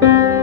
thank you